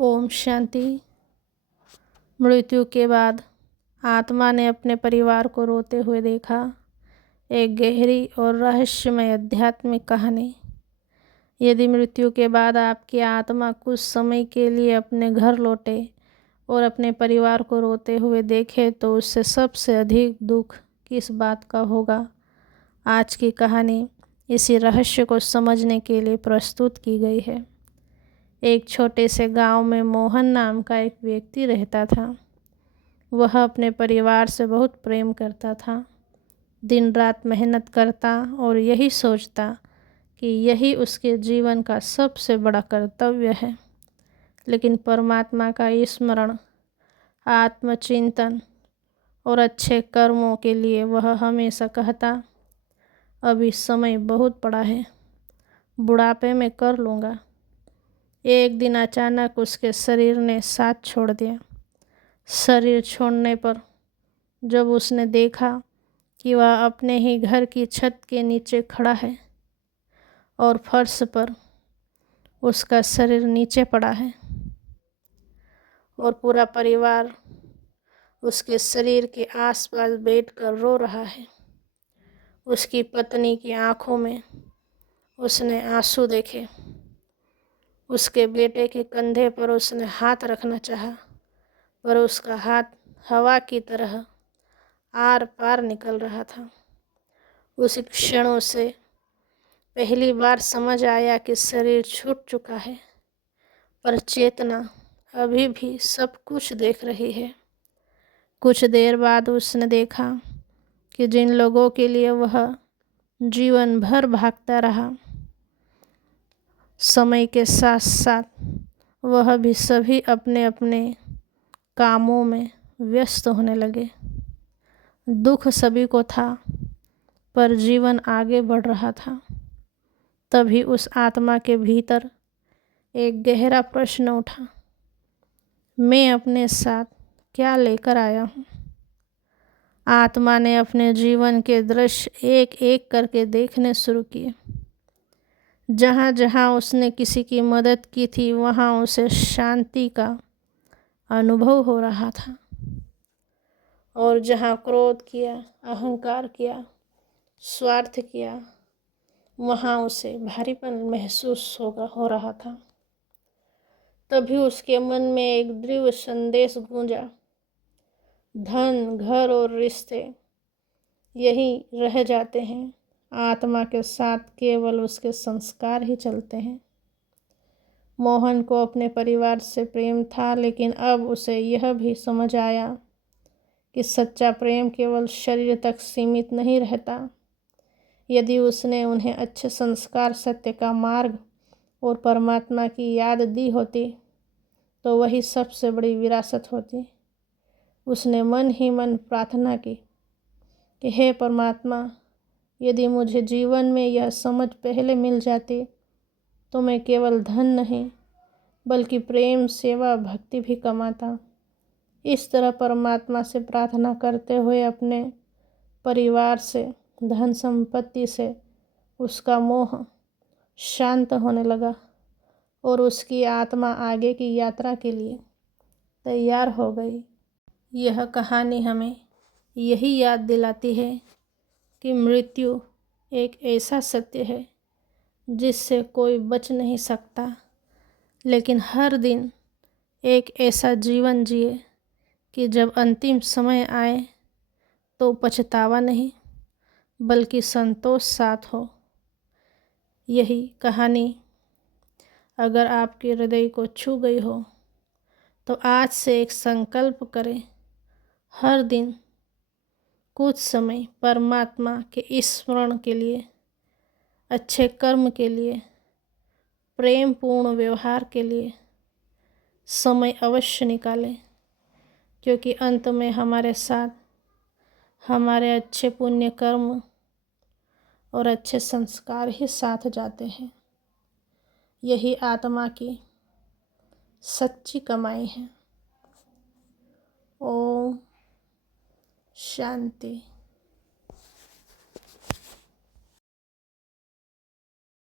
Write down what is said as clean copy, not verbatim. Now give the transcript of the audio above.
ओम शांति। मृत्यु के बाद आत्मा ने अपने परिवार को रोते हुए देखा। एक गहरी और रहस्यमय आध्यात्मिक कहानी। यदि मृत्यु के बाद आपकी आत्मा कुछ समय के लिए अपने घर लौटे और अपने परिवार को रोते हुए देखे तो उससे सबसे अधिक दुख किस बात का होगा। आज की कहानी इसी रहस्य को समझने के लिए प्रस्तुत की गई है। एक छोटे से गांव में मोहन नाम का एक व्यक्ति रहता था। वह अपने परिवार से बहुत प्रेम करता था। दिन रात मेहनत करता और यही सोचता कि यही उसके जीवन का सबसे बड़ा कर्तव्य है। लेकिन परमात्मा का स्मरण, आत्मचिंतन और अच्छे कर्मों के लिए वह हमेशा कहता, अभी समय बहुत बड़ा है, बुढ़ापे में कर लूँगा। एक दिन अचानक उसके शरीर ने साथ छोड़ दिया। शरीर छोड़ने पर जब उसने देखा कि वह अपने ही घर की छत के नीचे खड़ा है और फर्श पर उसका शरीर नीचे पड़ा है और पूरा परिवार उसके शरीर के आसपास बैठकर रो रहा है। उसकी पत्नी की आंखों में उसने आंसू देखे। उसके बेटे के कंधे पर उसने हाथ रखना चाहा, पर उसका हाथ हवा की तरह आर पार निकल रहा था। उस क्षणों से पहली बार समझ आया कि शरीर छूट चुका है, पर चेतना अभी भी सब कुछ देख रही है। कुछ देर बाद उसने देखा कि जिन लोगों के लिए वह जीवन भर भागता रहा, समय के साथ साथ वह भी सभी अपने अपने कामों में व्यस्त होने लगे। दुख सभी को था, पर जीवन आगे बढ़ रहा था। तभी उस आत्मा के भीतर एक गहरा प्रश्न उठा, मैं अपने साथ क्या लेकर आया हूँ। आत्मा ने अपने जीवन के दृश्य एक एक करके देखने शुरू किए। जहाँ जहाँ उसने किसी की मदद की थी वहाँ उसे शांति का अनुभव हो रहा था, और जहाँ क्रोध किया, अहंकार किया, स्वार्थ किया, वहाँ उसे भारीपन महसूस हो रहा था। तभी उसके मन में एक दृढ़ संदेश गूंजा, धन, घर और रिश्ते यही रह जाते हैं, आत्मा के साथ केवल उसके संस्कार ही चलते हैं। मोहन को अपने परिवार से प्रेम था, लेकिन अब उसे यह भी समझ आया कि सच्चा प्रेम केवल शरीर तक सीमित नहीं रहता। यदि उसने उन्हें अच्छे संस्कार, सत्य का मार्ग और परमात्मा की याद दी होती तो वही सबसे बड़ी विरासत होती। उसने मन ही मन प्रार्थना की कि हे परमात्मा, यदि मुझे जीवन में यह समझ पहले मिल जाती तो मैं केवल धन नहीं बल्कि प्रेम, सेवा, भक्ति भी कमाता। इस तरह परमात्मा से प्रार्थना करते हुए अपने परिवार से, धन संपत्ति से उसका मोह शांत होने लगा और उसकी आत्मा आगे की यात्रा के लिए तैयार हो गई। यह कहानी हमें यही याद दिलाती है कि मृत्यु एक ऐसा सत्य है जिससे कोई बच नहीं सकता, लेकिन हर दिन एक ऐसा जीवन जिए कि जब अंतिम समय आए तो पछतावा नहीं बल्कि संतोष साथ हो। यही कहानी अगर आपके हृदय को छू गई हो तो आज से एक संकल्प करें, हर दिन कुछ समय परमात्मा के स्मरण के लिए, अच्छे कर्म के लिए, प्रेम पूर्ण व्यवहार के लिए समय अवश्य निकालें, क्योंकि अंत में हमारे साथ हमारे अच्छे पुण्य कर्म और अच्छे संस्कार ही साथ जाते हैं। यही आत्मा की सच्ची कमाई है। ओम शांति।